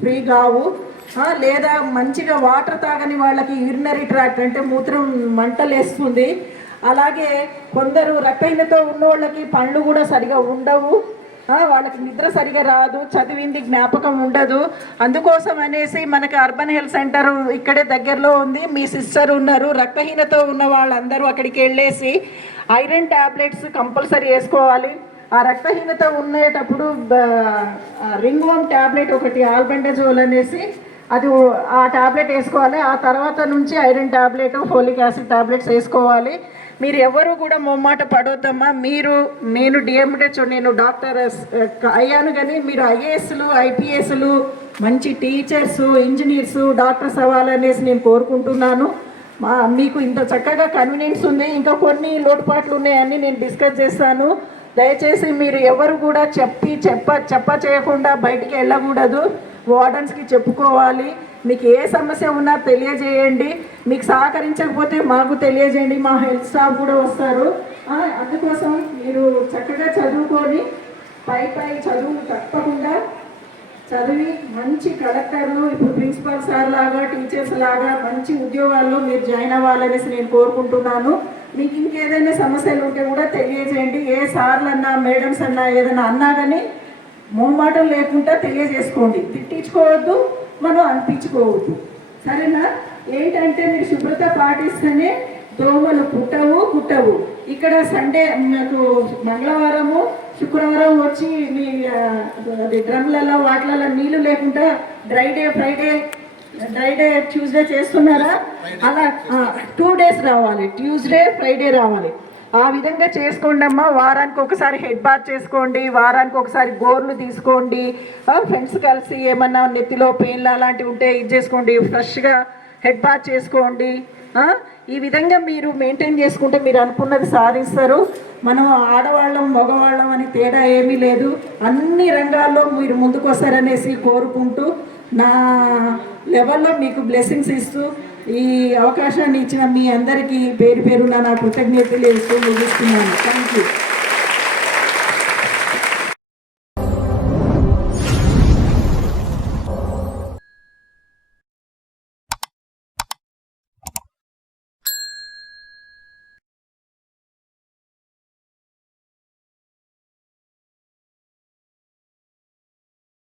Free కావు. లేదా మంచిగా వాటర్ తాగని వాళ్ళకి యూరినరీ ట్రాక్ట్ అంటే మూత్రం మంటలేస్తుంది. అలాగే కొందరు రక్తహీనతో ఉన్న వాళ్ళకి పళ్ళు కూడా సరిగా ఉండవు, వాళ్ళకి నిద్ర సరిగా రాదు, చదివింది జ్ఞాపకం ఉండదు. అందుకోసం అనేసి మనకి అర్బన్ హెల్త్ సెంటర్ ఇక్కడే దగ్గరలో ఉంది. మీ సిస్టర్ ఉన్నారు, రక్తహీనతో ఉన్న వాళ్ళందరూ అక్కడికి వెళ్ళేసి ఐరన్ ట్యాబ్లెట్స్ కంపల్సరీ వేసుకోవాలి. ఆ రక్తహీనత ఉండేటప్పుడు రింగ్ వర్మ్ ట్యాబ్లెట్ ఒకటి ఆల్బెండజోల్ అనేసి అది ఆ ట్యాబ్లెట్ వేసుకోవాలి. ఆ తర్వాత నుంచి iron tablet, folic acid tablets వేసుకోవాలి. మీరు ఎవరు కూడా మొమ్మాట పడొద్దమ్మా. నేను డిఎంహెచ్, నేను డాక్టర్ అయ్యాను, కానీ మీరు ఐఏఎస్లు, ఐపీఎస్లు, మంచి టీచర్స్, ఇంజనీర్స్, డాక్టర్స్ అవ్వాలనేసి నేను కోరుకుంటున్నాను. మీకు ఇంత చక్కగా కన్వీనియన్స్ ఉంది, ఇంకా కొన్ని లోటుపాట్లు ఉన్నాయని నేను డిస్కస్ చేస్తాను. దయచేసి మీరు ఎవరు కూడా చెప్ప చేయకుండా బయటికి వెళ్ళకూడదు. వార్డన్స్కి చెప్పుకోవాలి. మీకు ఏ సమస్య ఉన్నా తెలియజేయండి. మీకు సహకరించకపోతే మాకు తెలియజేయండి, మా హెల్త్ స్టాఫ్ కూడా వస్తారు. అందుకోసం మీరు చక్కగా చదువుకొని పై చదువు తప్పకుండా చదివి మంచి కలెక్టర్లు, ఇప్పుడు ప్రిన్సిపల్ సార్ లాగా, టీచర్స్ లాగా మంచి ఉద్యోగాల్లో మీరు జాయిన్ అవ్వాలనేసి నేను కోరుకుంటున్నాను. మీకు ఇంకేదైనా సమస్యలు ఉంటే కూడా తెలియజేయండి. ఏ సార్లు అన్నా, మేడమ్స్ అన్నా ఏదైనా అన్నా కానీ మొహమాటం లేకుండా తెలియజేసుకోండి. తిట్టించుకోవద్దు, మనం అనిపించుకోవద్దు, సరేనా? ఏంటంటే మీరు శుభ్రత పాటిస్తేనే దోమలు కుట్టవు. ఇక్కడ సండే మీకు మంగళవారము, శుక్రవారం వచ్చి మీ డ్రమ్లలో వాటిలలో నీళ్ళు లేకుండా డ్రై డే ట్యూస్డే చేస్తున్నారా? అలా 2 days రావాలి, ట్యూస్డే ఫ్రైడే రావాలి. ఆ విధంగా చేసుకోండి అమ్మా. వారానికి ఒకసారి హెడ్ బాత్ చేసుకోండి, వారానికి ఒకసారి గోర్లు తీసుకోండి. ఫ్రెండ్స్ కలిసి ఏమన్నా నెత్తిలో పెయిన్లు అలాంటివి ఉంటే ఇది చేసుకోండి, ఫ్రెష్గా హెడ్ బాత్ చేసుకోండి. ఈ విధంగా మీరు మెయింటైన్ చేసుకుంటే మీరు అనుకున్నది సాధిస్తారు. మనం ఆడవాళ్ళం, మగవాళ్ళం అని తేడా ఏమీ లేదు. అన్ని రంగాల్లో మీరు ముందుకు వస్తారనేసి కోరుకుంటూ నా లెవెల్లో మీకు బ్లెస్సింగ్స్ ఇస్తూ ఈ అవకాశాన్ని ఇచ్చిన మీ అందరికీ పేరు పేరున నా కృతజ్ఞతలు ఇస్తూ ముగిస్తున్నాను. Thank you.